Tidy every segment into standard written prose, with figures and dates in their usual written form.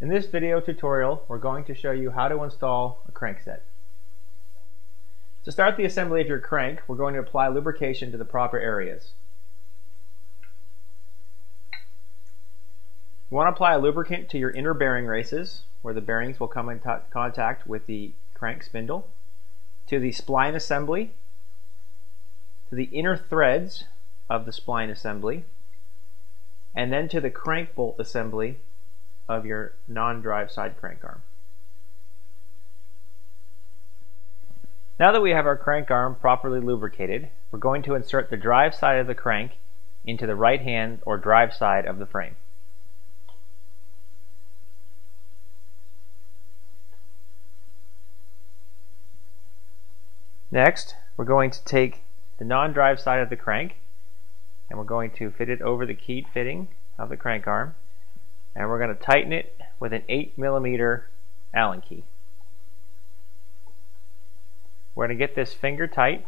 In this video tutorial, we're going to show you how to install a crankset. To start the assembly of your crank, we're going to apply lubrication to the proper areas. You want to apply a lubricant to your inner bearing races, where the bearings will come in contact with the crank spindle, to the spline assembly, to the inner threads of the spline assembly, and then to the crank bolt assembly of your non-drive side crank arm. Now that we have our crank arm properly lubricated, we're going to insert the drive side of the crank into the right hand or drive side of the frame. Next, we're going to take the non-drive side of the crank and we're going to fit it over the keyed fitting of the crank arm, and we're going to tighten it with an 8mm Allen key. We're going to get this finger tight,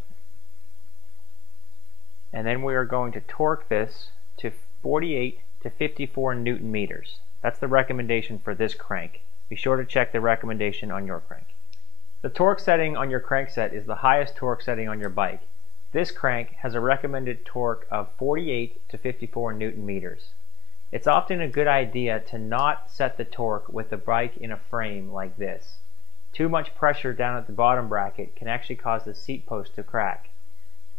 and then we are going to torque this to 48 to 54 Newton meters. That's the recommendation for this crank. Be sure to check the recommendation on your crank. The torque setting on your crankset is the highest torque setting on your bike. This crank has a recommended torque of 48 to 54 Newton meters. It's often a good idea to not set the torque with the bike in a frame like this. Too much pressure down at the bottom bracket can actually cause the seat post to crack.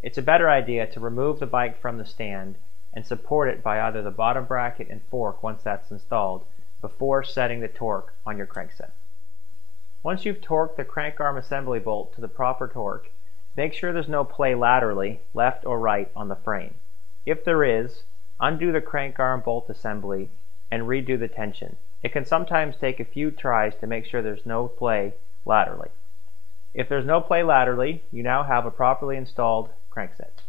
It's a better idea to remove the bike from the stand and support it by either the bottom bracket and fork once that's installed before setting the torque on your crankset. Once you've torqued the crank arm assembly bolt to the proper torque, make sure there's no play laterally, left or right, on the frame. If there is, undo the crank arm bolt assembly and redo the tension. It can sometimes take a few tries to make sure there's no play laterally. If there's no play laterally, you now have a properly installed crankset.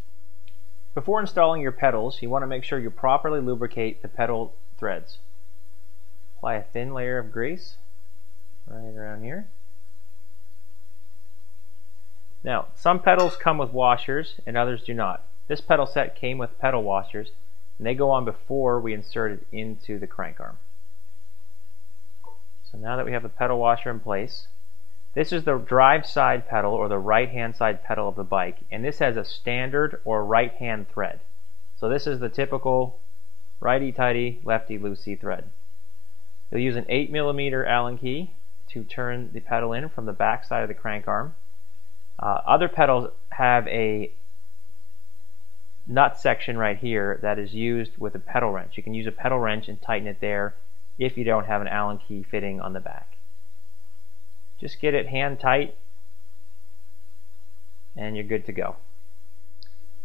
Before installing your pedals, you want to make sure you properly lubricate the pedal threads. Apply a thin layer of grease right around here. Now, some pedals come with washers and others do not. This pedal set came with pedal washers, and they go on before we insert it into the crank arm. So now that we have the pedal washer in place, this is the drive side pedal, or the right hand side pedal of the bike, and this has a standard or right hand thread. So this is the typical righty tighty, lefty loosey thread. You'll use an 8mm Allen key to turn the pedal in from the back side of the crank arm. Other pedals have a nut section right here that is used with a pedal wrench. You can use a pedal wrench and tighten it there if you don't have an Allen key fitting on the back. Just get it hand tight and you're good to go.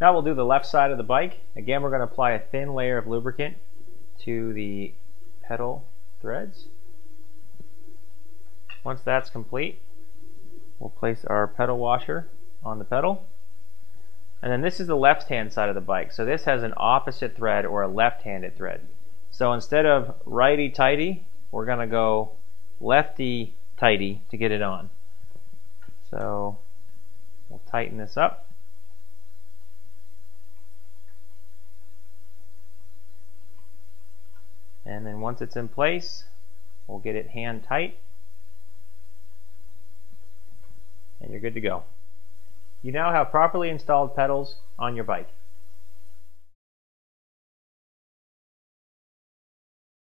Now we'll do the left side of the bike. Again, we're going to apply a thin layer of lubricant to the pedal threads. Once that's complete, we'll place our pedal washer on the pedal. And then this is the left-hand side of the bike. So this has an opposite thread, or a left-handed thread. So instead of righty-tighty, we're going to go lefty-tighty to get it on. So we'll tighten this up. And then once it's in place, we'll get it hand tight. And you're good to go. You now have properly installed pedals on your bike.